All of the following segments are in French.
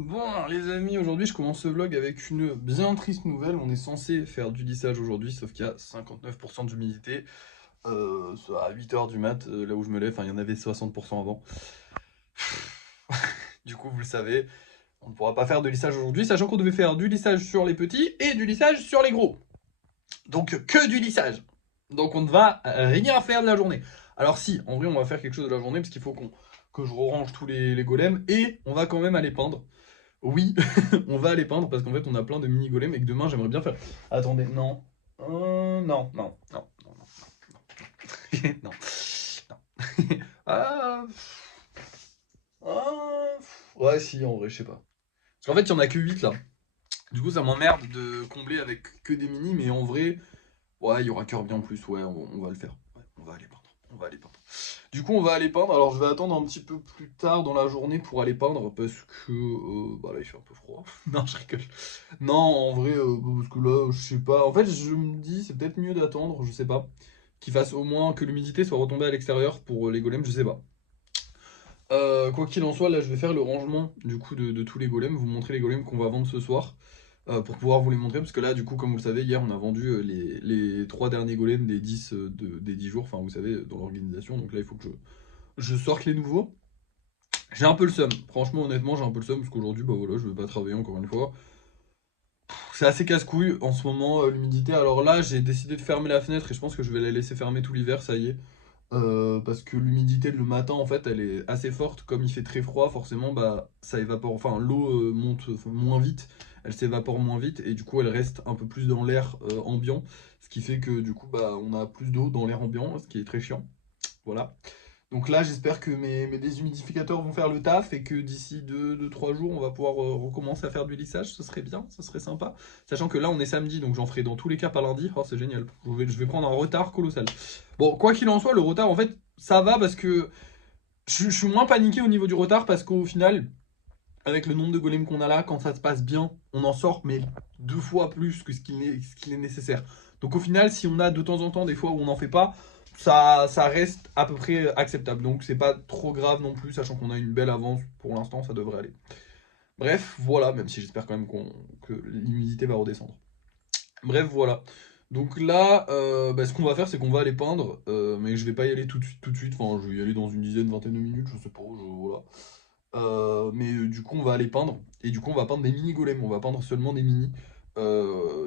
Bon, alors, les amis, aujourd'hui je commence ce vlog avec une bien triste nouvelle. On est censé faire du lissage aujourd'hui, sauf qu'il y a 59% d'humidité. À 8h du mat, là où je me lève, enfin il y en avait 60% avant. Du coup, vous le savez, on ne pourra pas faire de lissage aujourd'hui, sachant qu'on devait faire du lissage sur les petits et du lissage sur les gros. Donc que du lissage. Donc on ne va rien faire de la journée. Alors si, en vrai on va faire quelque chose de la journée, parce qu'il faut que je range tous les golems, et on va quand même aller peindre. Oui, on va aller peindre parce qu'en fait on a plein de mini golems et que demain j'aimerais bien faire. Attendez, non. Non, non, non, non, non, non, non. Ah, ah, ouais, si, en vrai, je sais pas. Parce qu'en fait, il y en a que 8 là. Du coup, ça m'emmerde de combler avec que des mini, mais en vrai, ouais, il y aura cœur bien plus. Ouais, on va le faire. Ouais, on va aller peindre. On va aller peindre. Du coup, on va aller peindre. Alors, je vais attendre un petit peu plus tard dans la journée pour aller peindre parce que bah là, il fait un peu froid. Non, je rigole. Non, en vrai, parce que là, je sais pas. En fait, je me dis, c'est peut-être mieux d'attendre, je sais pas. Qu'il fasse au moins que l'humidité soit retombée à l'extérieur pour les golems, je sais pas. Quoi qu'il en soit, là, je vais faire le rangement du coup de tous les golems, vous montrer les golems qu'on va vendre ce soir. Pour pouvoir vous les montrer, parce que là, du coup, comme vous le savez, hier, on a vendu les 3 derniers golems des 10, des 10 jours, enfin, vous savez, dans l'organisation. Donc là, il faut que je sorte les nouveaux. J'ai un peu le seum, franchement, honnêtement, j'ai un peu le seum, parce qu'aujourd'hui, bah voilà, je vais pas travailler encore une fois. C'est assez casse-couille en ce moment, l'humidité. Alors là, j'ai décidé de fermer la fenêtre et je pense que je vais la laisser fermer tout l'hiver, ça y est. Parce que l'humidité le matin, en fait, elle est assez forte. Comme il fait très froid, forcément, bah, ça évapore. Enfin, l'eau monte moins vite, elle s'évapore moins vite et du coup, elle reste un peu plus dans l'air ambiant. Ce qui fait que du coup, bah, on a plus d'eau dans l'air ambiant, ce qui est très chiant. Voilà. Donc là, j'espère que mes déshumidificateurs vont faire le taf et que d'ici 2-3 jours, on va pouvoir recommencer à faire du lissage. Ce serait bien, ce serait sympa. Sachant que là, on est samedi, donc j'en ferai dans tous les cas pas lundi. Oh, c'est génial. Je vais prendre un retard colossal. Bon, quoi qu'il en soit, le retard, en fait, ça va parce que je suis moins paniqué au niveau du retard parce qu'au final, avec le nombre de golems qu'on a là, quand ça se passe bien, on en sort, mais 2 fois plus que ce qu'il est nécessaire. Donc au final, si on a de temps en temps des fois où on n'en fait pas, ça reste à peu près acceptable. Donc c'est pas trop grave non plus, sachant qu'on a une belle avance pour l'instant, ça devrait aller. Bref, voilà, même si j'espère quand même que l'humidité va redescendre. Bref, voilà. Donc là, bah, ce qu'on va faire, c'est qu'on va aller peindre, mais je vais pas y aller tout de suite, tout de suite. Enfin, je vais y aller dans une dizaine, vingtaine de minutes, je sais pas, voilà. Mais du coup, on va aller peindre. Et du coup, on va peindre des mini golems. On va peindre seulement des mini.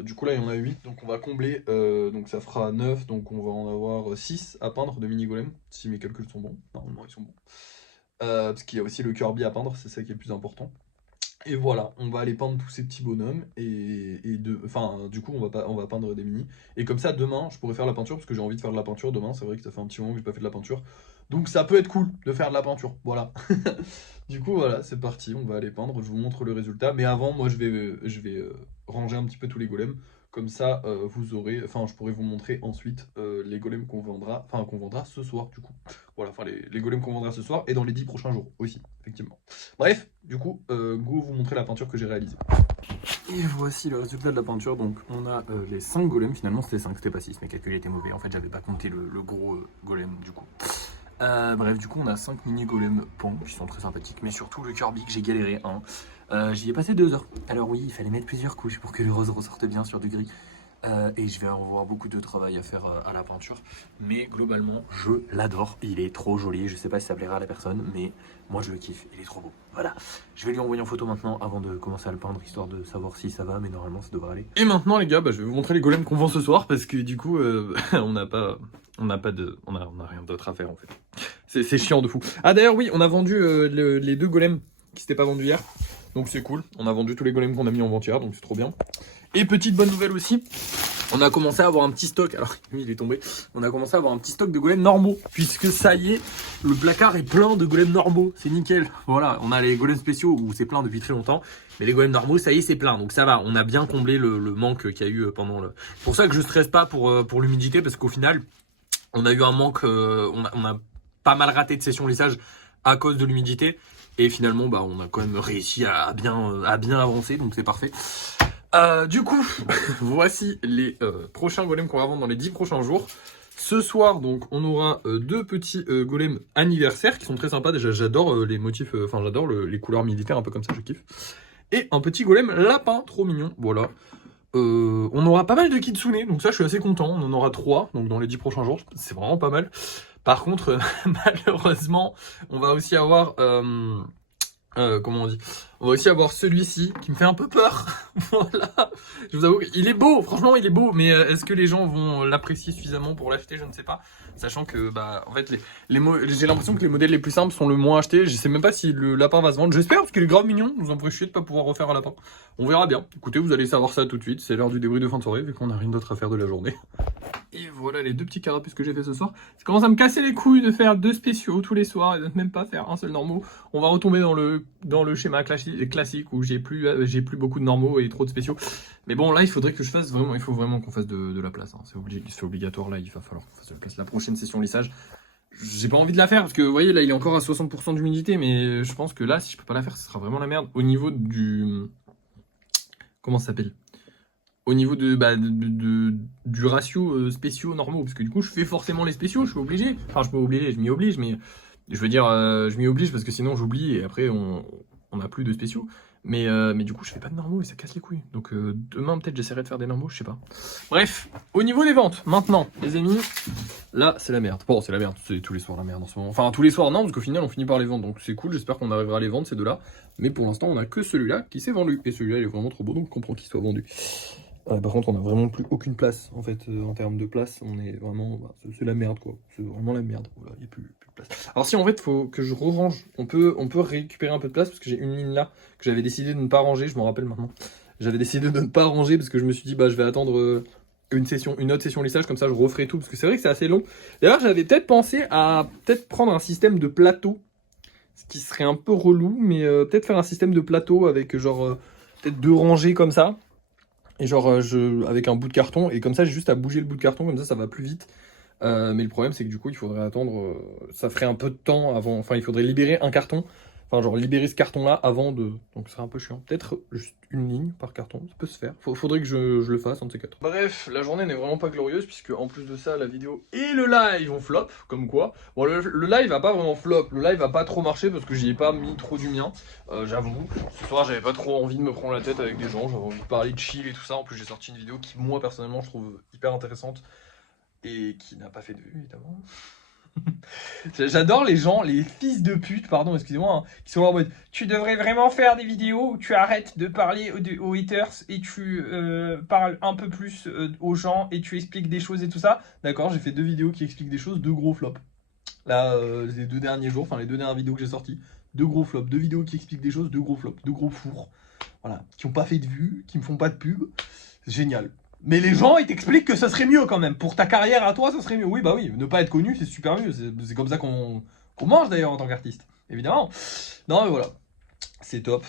Du coup, là, il y en a 8. Donc, on va combler. Donc, ça fera 9. Donc, on va en avoir 6 à peindre de mini golems. Si mes calculs sont bons. Normalement, ils sont bons. Parce qu'il y a aussi le Kirby à peindre. C'est ça qui est le plus important. Et voilà, on va aller peindre tous ces petits bonhommes enfin, du coup, on va peindre des mini. Et comme ça, demain, je pourrais faire la peinture parce que j'ai envie de faire de la peinture demain. C'est vrai que ça fait un petit moment que j'ai pas fait de la peinture, donc ça peut être cool de faire de la peinture. Voilà. Du coup, voilà, c'est parti. On va aller peindre. Je vous montre le résultat. Mais avant, moi, je vais ranger un petit peu tous les golems. Comme ça, enfin, je pourrais vous montrer ensuite les golems qu'on vendra ce soir, du coup. Voilà, enfin, les golems qu'on vendra ce soir et dans les 10 prochains jours aussi, effectivement. Bref, du coup, go vous montrer la peinture que j'ai réalisée. Et voici le résultat de la peinture. Donc, on a les 5 golems. Finalement, c'était 5, c'était pas 6. Mes calculs étaient mauvais. En fait, j'avais pas compté le gros golem, du coup. Bref, du coup, on a 5 mini golems pont qui sont très sympathiques. Mais surtout, le Kirby que j'ai galéré. J'y ai passé 2 heures. Alors, oui, il fallait mettre plusieurs couches pour que le rose ressorte bien sur du gris. Et je vais avoir beaucoup de travail à faire à la peinture. Mais globalement, je l'adore. Il est trop joli. Je sais pas si ça plaira à la personne, mais moi je le kiffe. Il est trop beau. Voilà. Je vais lui envoyer en photo maintenant avant de commencer à le peindre, histoire de savoir si ça va, mais normalement ça devrait aller. Et maintenant, les gars, bah, je vais vous montrer les golems qu'on vend ce soir parce que du coup, on a rien d'autre à faire en fait. C'est chiant de fou. Ah, d'ailleurs, oui, on a vendu les 2 golems qui s'étaient pas vendus hier. Donc c'est cool. On a vendu tous les golems qu'on a mis en vente hier, donc c'est trop bien. Et petite bonne nouvelle aussi, on a commencé à avoir un petit stock, alors lui il est tombé, on a commencé à avoir un petit stock de golems normaux, puisque ça y est, le placard est plein de golems normaux, c'est nickel. Voilà, on a les golems spéciaux où c'est plein depuis très longtemps, mais les golems normaux, ça y est, c'est plein, donc ça va, on a bien comblé le manque qu'il y a eu pendant le... C'est pour ça que je stresse pas pour l'humidité, parce qu'au final, on a eu un manque, on a pas mal raté de session lissage à cause de l'humidité, et finalement, bah, on a quand même réussi à bien avancer, donc c'est parfait. Du coup, voici les prochains golems qu'on va vendre dans les 10 prochains jours. Ce soir, donc, on aura deux petits golems anniversaires qui sont très sympas. Déjà, j'adore les motifs, enfin, j'adore les couleurs militaires, un peu comme ça, je kiffe. Et un petit golem lapin, trop mignon, voilà. On aura pas mal de kitsune, donc ça, je suis assez content. On en aura 3, donc dans les 10 prochains jours, c'est vraiment pas mal. Par contre, malheureusement, on va aussi avoir... comment on dit? On va aussi avoir celui-ci qui me fait un peu peur. Voilà. Je vous avoue, il est beau, franchement, il est beau, mais est-ce que les gens vont l'apprécier suffisamment pour l'acheter? Je ne sais pas. Sachant que, bah, en fait, j'ai l'impression que les modèles les plus simples sont le moins achetés. Je sais même pas si le lapin va se vendre. J'espère, parce qu'il est grave mignon. Vous en pourrez chier de pas pouvoir refaire un lapin. On verra bien. Écoutez, vous allez savoir ça tout de suite. C'est l'heure du débrief de fin de soirée, vu qu'on n'a rien d'autre à faire de la journée. Et voilà les deux petits carapuces que j'ai fait ce soir. Ça commence à me casser les couilles de faire 2 spéciaux tous les soirs et de même pas faire un seul normaux. On va retomber dans le schéma classique où j'ai plus beaucoup de normaux et trop de spéciaux. Mais bon, là, il faudrait que je fasse vraiment, il faut vraiment qu'on fasse de la place. Hein. C'est obligatoire, là, il va falloir qu'on fasse de la place. La prochaine session lissage, j'ai pas envie de la faire parce que, vous voyez, là, il est encore à 60% d'humidité, mais je pense que là, si je peux pas la faire, ce sera vraiment la merde. Au niveau du... Comment ça s'appelle? Au niveau du ratio spéciaux normaux, parce que du coup je fais forcément les spéciaux, je suis obligé, enfin je suis pas obligé, je m'y oblige, mais je veux dire je m'y oblige parce que sinon j'oublie et après on n'a plus de spéciaux, mais du coup je fais pas de normaux et ça casse les couilles, donc demain peut-être j'essaierai de faire des normaux, je sais pas. Bref, au niveau des ventes, maintenant les amis, là c'est la merde, bon c'est la merde, c'est tous les soirs la merde en ce moment, enfin tous les soirs non, parce qu'au final on finit par les vendre, donc c'est cool, j'espère qu'on arrivera à les vendre ces deux là, mais pour l'instant on a que celui-là qui s'est vendu, et celui-là il est vraiment trop beau, donc je comprends qu'il soit vendu. Par contre, on a vraiment plus aucune place en fait en termes de place. On est vraiment, bah, c'est la merde quoi. C'est vraiment la merde. Voilà, il n'y a plus de place. Alors si en fait, faut que je re-range. On peut récupérer un peu de place parce que j'ai une ligne là que j'avais décidé de ne pas ranger. Je m'en rappelle maintenant. J'avais décidé de ne pas ranger parce que je me suis dit bah je vais attendre une autre session lissage comme ça je referai tout parce que c'est vrai que c'est assez long. D'ailleurs, j'avais peut-être pensé à peut-être prendre un système de plateau, ce qui serait un peu relou, mais peut-être faire un système de plateau avec genre peut-être 2 rangées comme ça. Et genre, avec un bout de carton, et comme ça, j'ai juste à bouger le bout de carton, comme ça va plus vite. Mais le problème, c'est que du coup, il faudrait attendre, ça ferait un peu de temps avant, enfin, il faudrait libérer un carton, enfin, genre, libérer ce carton-là avant de. Donc, ce serait un peu chiant. Peut-être juste une ligne par carton, ça peut se faire. Faudrait que je le fasse, un de ces quatre. Bref, la journée n'est vraiment pas glorieuse, puisque en plus de ça, la vidéo et le live ont flop, comme quoi. Bon, le live va pas vraiment flop, le live va pas trop marcher parce que j'y ai pas mis trop du mien, j'avoue. Ce soir, j'avais pas trop envie de me prendre la tête avec des gens, j'avais envie de parler de chill et tout ça. En plus, j'ai sorti une vidéo qui, moi, personnellement, je trouve hyper intéressante et qui n'a pas fait de vue, évidemment. J'adore les gens, les fils de pute, pardon, excusez-moi, hein, qui sont là en mode tu devrais vraiment faire des vidéos où tu arrêtes de parler aux haters et tu parles un peu plus aux gens et tu expliques des choses et tout ça. D'accord, j'ai fait 2 vidéos qui expliquent des choses, 2 gros flops. Là, les 2 derniers jours, enfin les 2 dernières vidéos que j'ai sorties, 2 gros flops, 2 vidéos qui expliquent des choses, 2 gros flops, 2 gros fours. Voilà, qui n'ont pas fait de vues, qui me font pas de pub. C'est génial. Mais les gens, ils t'expliquent que ça serait mieux quand même. Pour ta carrière à toi, ça serait mieux. Oui, bah oui, ne pas être connu, c'est super mieux. C'est comme ça qu'on mange d'ailleurs en tant qu'artiste. Évidemment. Non, mais voilà. C'est top.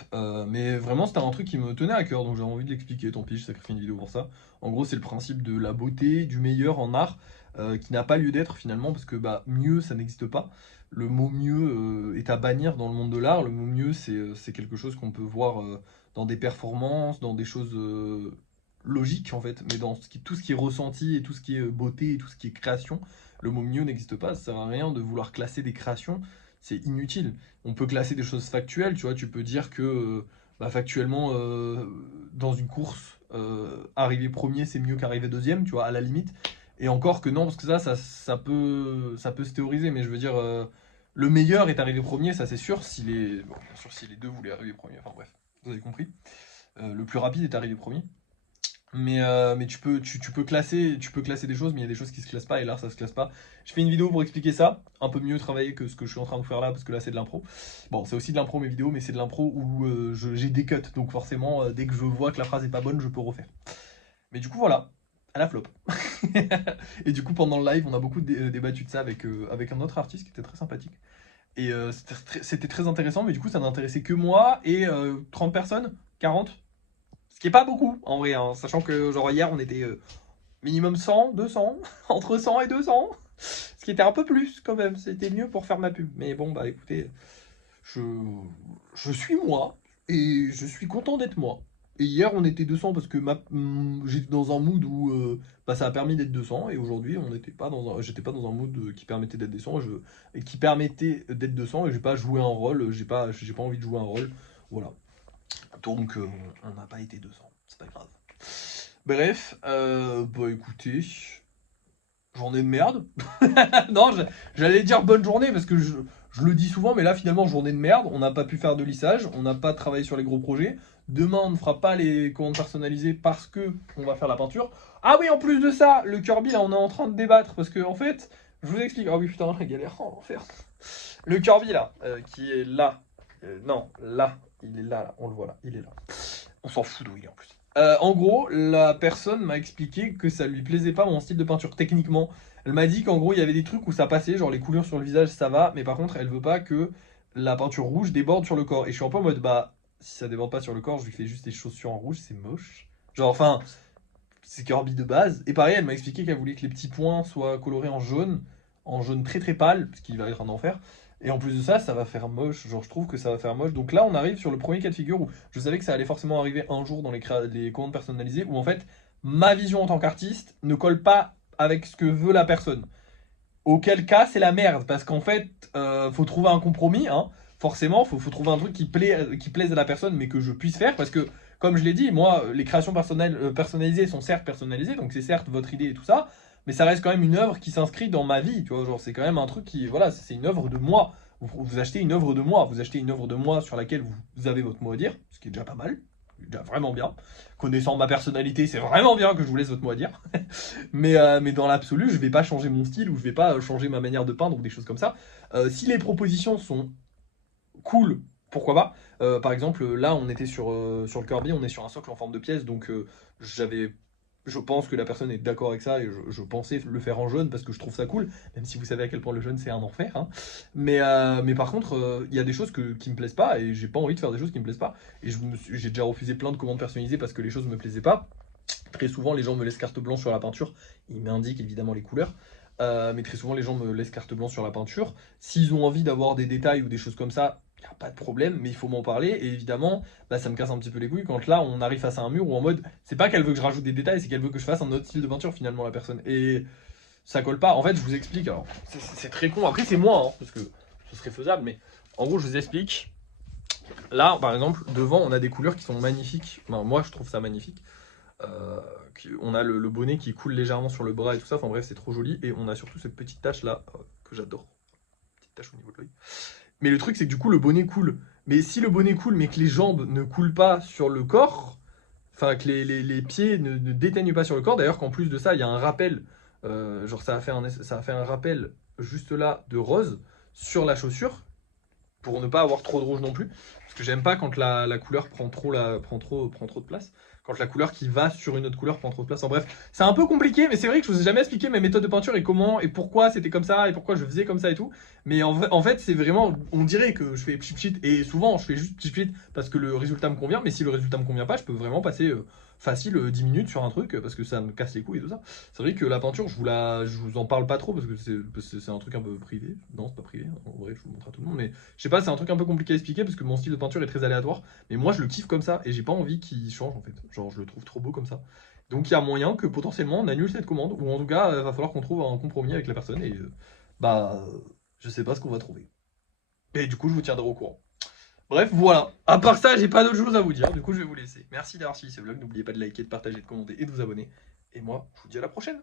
Mais vraiment, c'était un truc qui me tenait à cœur. Donc j'avais envie de l'expliquer. Tant pis, je sacrifie une vidéo pour ça. En gros, c'est le principe de la beauté, du meilleur en art, qui n'a pas lieu d'être finalement. Parce que bah, mieux, ça n'existe pas. Le mot mieux est à bannir dans le monde de l'art. Le mot mieux, c'est quelque chose qu'on peut voir dans des performances, dans des choses logique en fait, mais dans tout ce qui est ressenti et tout ce qui est beauté et tout ce qui est création, le mot mieux n'existe pas, ça sert à rien de vouloir classer des créations, c'est inutile. On peut classer des choses factuelles, tu vois, tu peux dire que bah, factuellement dans une course, arriver premier c'est mieux qu'arriver deuxième, tu vois, à la limite. Et encore que non, parce que ça peut se théoriser, mais je veux dire, le meilleur est arrivé premier, ça c'est sûr, bon, bien sûr si les deux voulaient arriver premier, enfin bref, vous avez compris. Le plus rapide est arrivé premier. Mais tu peux classer des choses, mais il y a des choses qui se classent pas, et là ça se classe pas. Je fais une vidéo pour expliquer ça, un peu mieux travaillé que ce que je suis en train de faire là, parce que là c'est de l'impro. Bon, c'est aussi de l'impro mes vidéos, mais c'est de l'impro où j'ai des cuts, donc forcément, dès que je vois que la phrase est pas bonne, je peux refaire. Mais du coup, voilà, à la flop. Et du coup, pendant le live, on a beaucoup débattu de ça avec un autre artiste qui était très sympathique. Et c'était très intéressant, mais du coup, ça n'intéressait que moi et 30 personnes, 40. Ce qui est pas beaucoup en vrai, hein, sachant que genre hier on était minimum 100, 200, entre 100 et 200, ce qui était un peu plus quand même, c'était mieux pour faire ma pub. Mais bon bah écoutez, je suis moi et je suis content d'être moi. Et hier, on était 200 parce que j'étais dans un mood où bah, ça a permis d'être 200. Et aujourd'hui, j'étais pas dans un mood qui permettait d'être 200. Et qui permettait d'être 200. Et j'ai pas joué un rôle. J'ai pas envie de jouer un rôle. Voilà. Donc, on n'a pas été 200. C'est pas grave. Bref, bah écoutez, journée de merde. Non, j'allais dire bonne journée parce que je le dis souvent, mais là finalement journée de merde. On n'a pas pu faire de lissage, on n'a pas travaillé sur les gros projets. Demain, on ne fera pas les commandes personnalisées parce que on va faire la peinture. Ah oui, en plus de ça, le Kirby là, on est en train de débattre parce que en fait, je vous explique. Ah oui, putain, la galère, oh, l'enfer. Le Kirby là, qui est là, non, là, il est là, on le voit là, il est là. On s'en fout d'où il est en plus. En gros, la personne m'a expliqué que ça lui plaisait pas mon style de peinture techniquement. Elle m'a dit qu'en gros, il y avait des trucs où ça passait, genre les coulures sur le visage, ça va, mais par contre, elle veut pas que la peinture rouge déborde sur le corps. Et je suis un peu en mode, bah, si ça déborde pas sur le corps, je lui fais juste des chaussures en rouge, c'est moche. Genre, enfin, c'est Kirby de base. Et pareil, elle m'a expliqué qu'elle voulait que les petits points soient colorés en jaune très très pâle, parce qu'il va être un enfer. Et en plus de ça, ça va faire moche. Genre, je trouve que ça va faire moche. Donc là, on arrive sur le premier cas de figure où je savais que ça allait forcément arriver un jour dans les commandes personnalisées, où en fait, ma vision en tant qu'artiste ne colle pas avec ce que veut la personne. Auquel cas, c'est la merde, parce qu'en fait, faut trouver un compromis, hein. Forcément, faut trouver un truc qui plaise à la personne, mais que je puisse faire, parce que, comme je l'ai dit, moi, les créations personnalisées sont certes personnalisées, donc c'est certes votre idée et tout ça, mais ça reste quand même une œuvre qui s'inscrit dans ma vie, tu vois, genre c'est quand même un truc qui, voilà, c'est une œuvre de moi. Vous achetez une œuvre de moi, vous achetez une œuvre de moi sur laquelle vous avez votre mot à dire, ce qui est déjà pas mal, déjà vraiment bien. Connaissant ma personnalité, c'est vraiment bien que je vous laisse votre mot à dire. Mais dans l'absolu, je vais pas changer mon style ou je vais pas changer ma manière de peindre ou des choses comme ça. Si les propositions sont cool, pourquoi pas. Par exemple, là, on était sur le Kirby, on est sur un socle en forme de pièce, donc je pense que la personne est d'accord avec ça et je pensais le faire en jaune parce que je trouve ça cool, même si vous savez à quel point le jaune c'est un enfer, hein. Mais par contre, il y a des choses qui me plaisent pas et j'ai pas envie de faire des choses qui me plaisent pas. Et j'ai déjà refusé plein de commandes personnalisées parce que les choses me plaisaient pas. Très souvent, les gens me laissent carte blanche sur la peinture. Ils m'indiquent évidemment les couleurs. Mais très souvent, les gens me laissent carte blanche sur la peinture. S'ils ont envie d'avoir des détails ou des choses comme ça, il n'y a pas de problème, mais il faut m'en parler. Et évidemment, bah, ça me casse un petit peu les couilles quand là, on arrive face à un mur où en mode, c'est pas qu'elle veut que je rajoute des détails, c'est qu'elle veut que je fasse un autre style de peinture finalement, la personne. Et ça colle pas. En fait, je vous explique. Alors, c'est très con. Après, c'est moi, hein, parce que ce serait faisable, mais en gros, je vous explique. Là, par exemple, devant, on a des couleurs qui sont magnifiques. Enfin, moi, je trouve ça magnifique. Euh, on a le bonnet qui coule légèrement sur le bras et tout ça. Enfin bref, c'est trop joli. Et on a surtout cette petite tache là que j'adore. Petite tache au niveau de l'œil. Mais le truc, c'est que du coup, le bonnet coule. Mais si le bonnet coule, mais que les jambes ne coulent pas sur le corps, enfin que les pieds ne déteignent pas sur le corps, d'ailleurs qu'en plus de ça, il y a un rappel. Genre, ça a fait un rappel juste là de rose sur la chaussure pour ne pas avoir trop de rouge non plus. Parce que j'aime pas quand la couleur prend trop de place. Quand la couleur qui va sur une autre couleur prend trop de place. En bref, c'est un peu compliqué, mais c'est vrai que je vous ai jamais expliqué mes méthodes de peinture et comment et pourquoi c'était comme ça et pourquoi je faisais comme ça et tout. Mais en fait, c'est vraiment, on dirait que je fais pchit pchit et souvent je fais juste pchit pchit parce que le résultat me convient. Mais si le résultat me convient pas, je peux vraiment passer facile 10 minutes sur un truc parce que ça me casse les couilles et tout ça. C'est vrai que la peinture, je vous en parle pas trop parce que c'est un truc un peu privé. Non, c'est pas privé. En vrai, je vous montre à tout le monde. Mais je sais pas, c'est un truc un peu compliqué à expliquer parce que mon style de peinture est très aléatoire. Mais moi, je le kiffe comme ça et j'ai pas envie qu'il change en fait. Genre, je le trouve trop beau comme ça. Donc, il y a moyen que potentiellement on annule cette commande ou en tout cas, va falloir qu'on trouve un compromis avec la personne et je sais pas ce qu'on va trouver. Et du coup, je vous tiendrai au courant. Bref, voilà. À part ça, j'ai pas d'autre chose à vous dire. Du coup, je vais vous laisser. Merci d'avoir suivi ce vlog. N'oubliez pas de liker, de partager, de commenter et de vous abonner. Et moi, je vous dis à la prochaine.